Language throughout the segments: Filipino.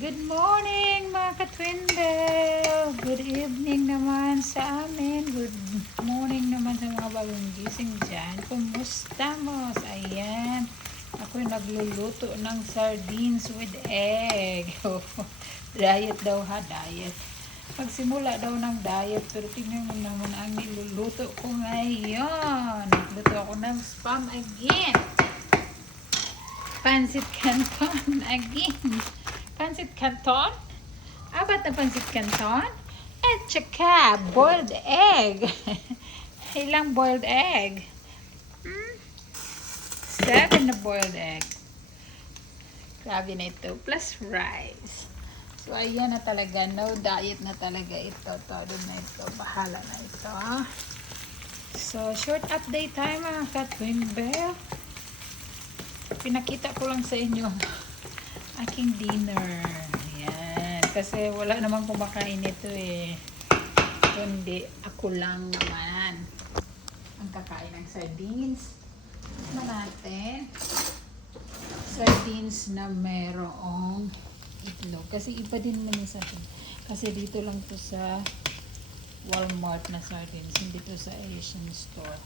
Good morning mga ka-twinbell! Good evening naman sa amin. Good morning naman sa mga bagong gising dyan. Kumusta mo? Ayan. Ako'y nagluluto ng sardines with egg. Diet daw ha, diet. Magsimula daw ng diet. Pero tingnan mo naman ang niluluto ko ngayon. Nagluto ako ng spam again. Pancit canton again. Pancit canton? Apat na pancit canton? At saka, boiled egg. Ilang boiled egg? 7 na boiled egg. Grabe na ito. Plus rice. So, ayan na talaga. No diet na talaga ito. Todo na ito. Bahala na ito. So, short update time mga ka-twinbell. Pinakita ko lang sa inyo aking dinner. Ayan. Kasi wala namang kumakain nito eh. Kundi ako lang naman ang kakain ng sardines. Tignan natin. Sardines na merong itlog. Kasi iba din naman sa atin. Kasi dito lang to sa Walmart na sardines. Hindi to sa Asian store.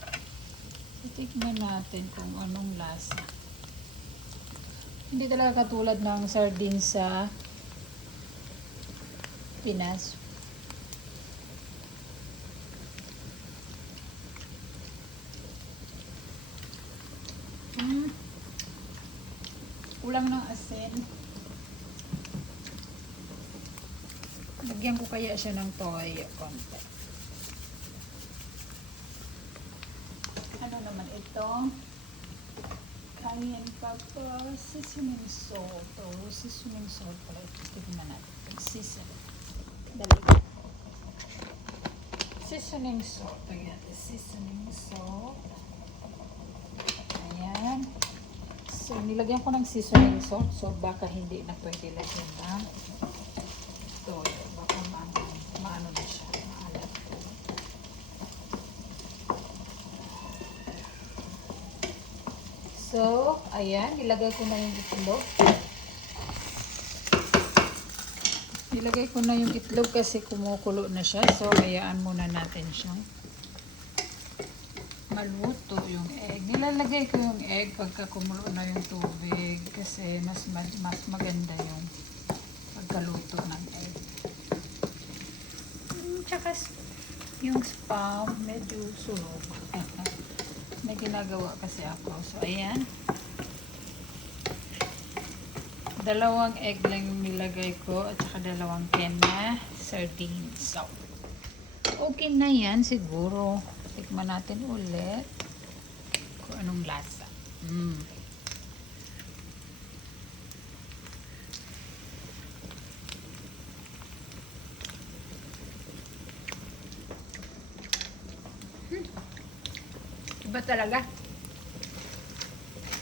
Tignan natin kung anong lasa. Hindi talaga katulad ng sardines sa Pinas. Kulang ng asin. Lagyan ko kaya siya ng toyo konti. Ano naman ito? Cayenne pepper, seasoning salt. Oh, seasoning salt pala. Tignan natin. Seasoning. Dali. Seasoning salt. Ayan. Seasoning salt. Ayan. So, nilagyan ko ng seasoning salt. So, baka hindi na pwede lagyan ng toyo. Baka maano na siya. Maalat. So, ayan, nilagay ko na yung itlog. Nilagay ko na yung itlog kasi kumukulo na siya. So, hayaan muna natin siyang maluto yung egg. Nilalagay ko yung egg pagka kumulo na yung tubig kasi mas maganda yung pagkaluto ng egg. Tsaka yung spam medyo sunog. May ginagawa kasi ako. So, ayan. 2 egg lang yung nilagay ko at saka 2 can na sardines. So, okay na yan siguro. Tikman natin ulit kung anong lasa. Iba talaga.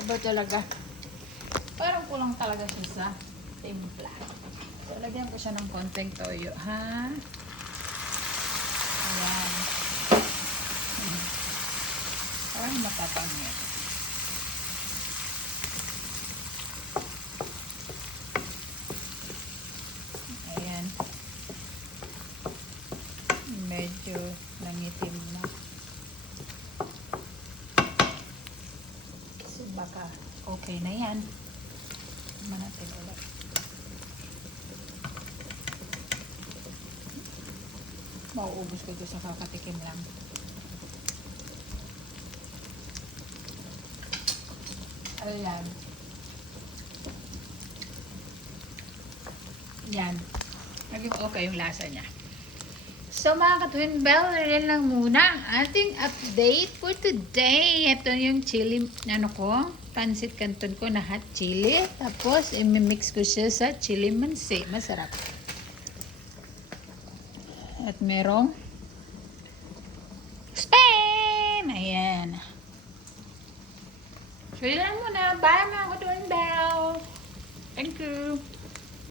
Iba talaga. Parang kulang talaga siya sa timpla. So, lagyan ko siya ng konting toyo, ha? Ayan. Parang matabang yan. Ayan. Medyo nangitim na. So, baka okay na yan. Tignan natin ulit. Mauubos ko ito sa kakatikim lang. Ayan. Yan. Naging okay yung lasa niya. So mga ka-twinbell, yan lang muna ang ating update for today. Ito yung chili, pancit canton ko na hot chili. Tapos, imimix ko siya sa chili mansi. Masarap. At merong spam! Ayan. So, yan lang muna. Bye mga ka-twinbell. Thank you.